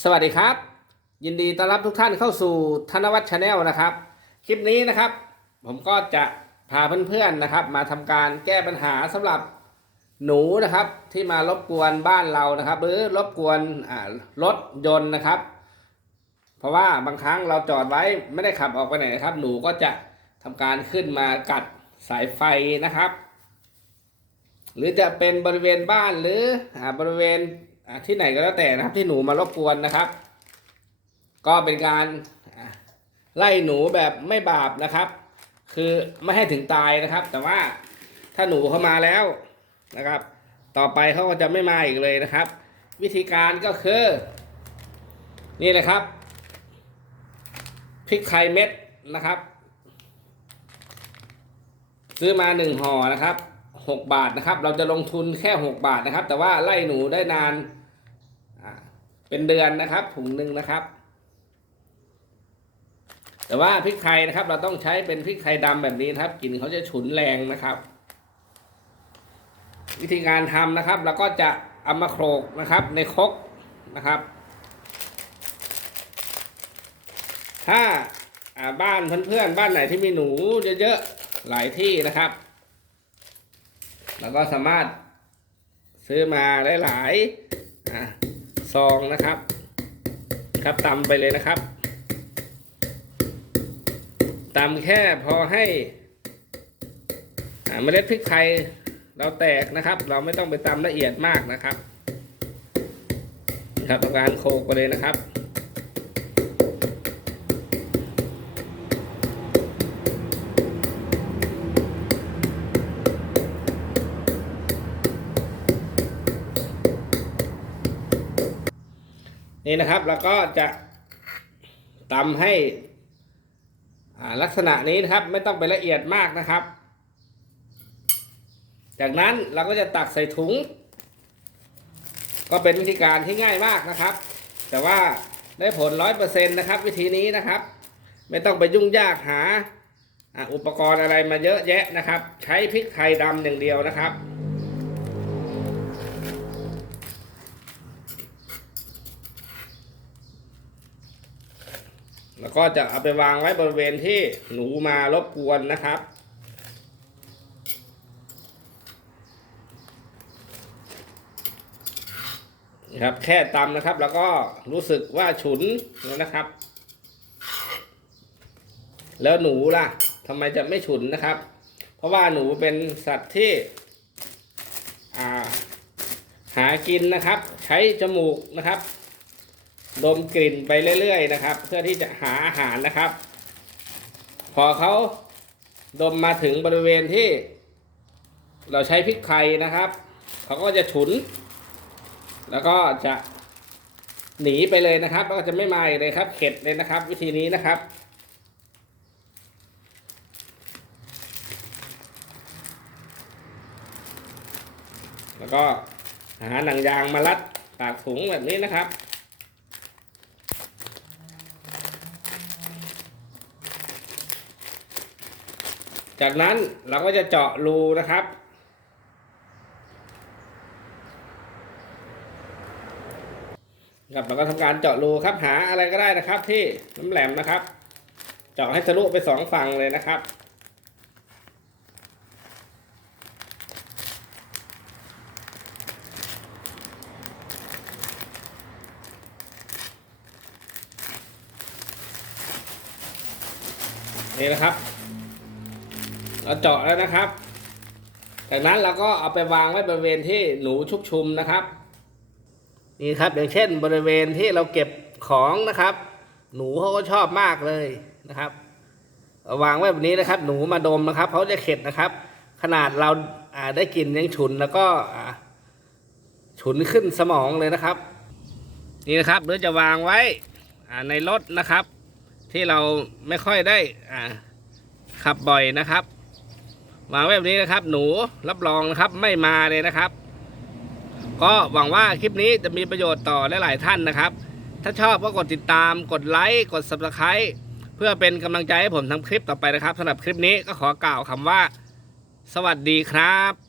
สวัสดีครับ ยินดีต้อนรับทุกท่านเข้าสู่ธนวัฒน์ชาแนลนะครับ คลิปนี้นะครับ ผมก็จะพาเพื่อนๆนะครับ มาทำการแก้ปัญหาสำหรับหนูนะครับ ที่มารบกวนบ้านเรานะครับ หรือรบกวนรถยนต์นะครับ เพราะว่าบางครั้งเราจอดไว้ไม่ได้ขับออกไปไหนนะครับ หนูก็จะทำการขึ้นมากัดสายไฟนะครับ หรือจะเป็นบริเวณบ้านหรืออบริเวณ ที่ไหนก็แล้วแต่นะครับที่หนูมารบกวนนะครับ ก็เป็นการไล่หนูแบบไม่บาปนะครับ คือไม่ให้ถึงตายนะครับ แต่ว่าถ้าหนูเข้ามาแล้วนะครับ ต่อไปเขาก็จะไม่มาอีกเลยนะครับ วิธีการก็คือ นี่เลยครับพริกไทยเม็ดนะครับ ซื้อมาหนึ่งห่อนะครับ หกบาทนะครับ เราจะลงทุนแค่หกบาทนะครับ แต่ว่าไล่หนูได้นานเป็นเดือนนะครับถุงหนึ่งนะครับ แต่ว่าพริกไทยนะครับ เราต้องใช้เป็นพริกไทยดำแบบนี้นะครับ กลิ่นเขาจะฉุนแรงนะครับ วิธีการทำนะครับเราก็จะเอามาโขลกนะครับ ในครกนะครับ ถ้าบ้านเพื่อนๆบ้านไหนที่มีหนูเยอะๆหลายที่นะครับ เราก็สามารถซื้อมาหลายๆซองนะครับ ครับตำไปเลยนะครับตำแค่พอให้เมล็ดพริกไทยเราแตกนะครับ เราไม่ต้องไปตำละเอียดมากนะครับ ครับทำการโคกไปเลยนะครับ นี่นะครับแล้วก็จะตำให้ลักษณะนี้นะครับไม่ต้องไปละเอียดมากนะครับ จากนั้นเราก็จะตักใส่ถุง ก็เป็นวิธีการที่ง่ายมากนะครับ แต่ว่าได้ผลร้อยเปอร์เซ็นต์นะครับ วิธีนี้นะครับ ไม่ต้องไปยุ่งยากหาอ่าอุปกรณ์อะไรมาเยอะแยะนะครับ ใช้พริกไทยดำอย่างเดียวนะครับ แล้วก็จะเอาไปวางไว้บริเวณที่หนูมารบกวนนะครับ ครับแค่ตำนะครับ แล้วก็รู้สึกว่าฉุนแล้วนะครับ แล้วหนูล่ะทำไมจะไม่ฉุนนะครับ เพราะว่าหนูเป็นสัตว์ที่อ่าหากินนะครับ ใช้จมูกนะครับ ดมกลิ่นไปเรื่อยๆนะครับ เพื่อที่จะหาอาหารนะครับ พอเขาดมมาถึงบริเวณที่ เราใช้พริกไทยนะครับเขาก็จะฉุน แล้วก็จะหนีไปเลยนะครับ แล้วก็จะไม่มาอีกเลยครับ เข็ดเลยนะครับ วิธีนี้นะครับแล้วก็หาหนังยางมารัดปากถุงแบบนี้นะครับ จากนั้นเราก็จะเจาะรูนะครับ ครับเราก็ทำการเจาะรูครับหาอะไรก็ได้นะครับ ที่น้ำแหลมนะครับ เจาะให้ทะลุไปสองฝั่งเลยนะครับนี่นะครับ เราเจาะแล้วนะครับ จากนั้นเราก็เอาไปวางไว้บริเวณที่หนูชุกชุมนะครับ นี่ครับอย่างเช่นบริเวณที่เราเก็บของนะครับ หนูเขาก็ชอบมากเลยนะครับาวางไว้แบบนี้นะครับ หนูมาดมนะครับเขาจะเข็ดนะครับ ขนาดเราได้กลิ่นยังฉุนแล้วก็ฉุนขึ้นสมองเลยนะครับ นี่นะครับหรือจะวางไว้ในรถนะครับ ที่เราไม่ค่อยได้ขับบ่อยนะครับ วางไว้แบบนี้นะครับ หนูรับรองนะครับไม่มาเลยนะครับ ก็หวังว่าคลิปนี้จะมีประโยชน์ต่อหลายๆท่านนะครับ ถ้าชอบก็กดติดตาม กดไลค์กด subscribe เพื่อเป็นกำลังใจให้ผมทำคลิปต่อไปนะครับสำหรับคลิปนี้ก็ขอกล่าวคำว่า สวัสดีครับ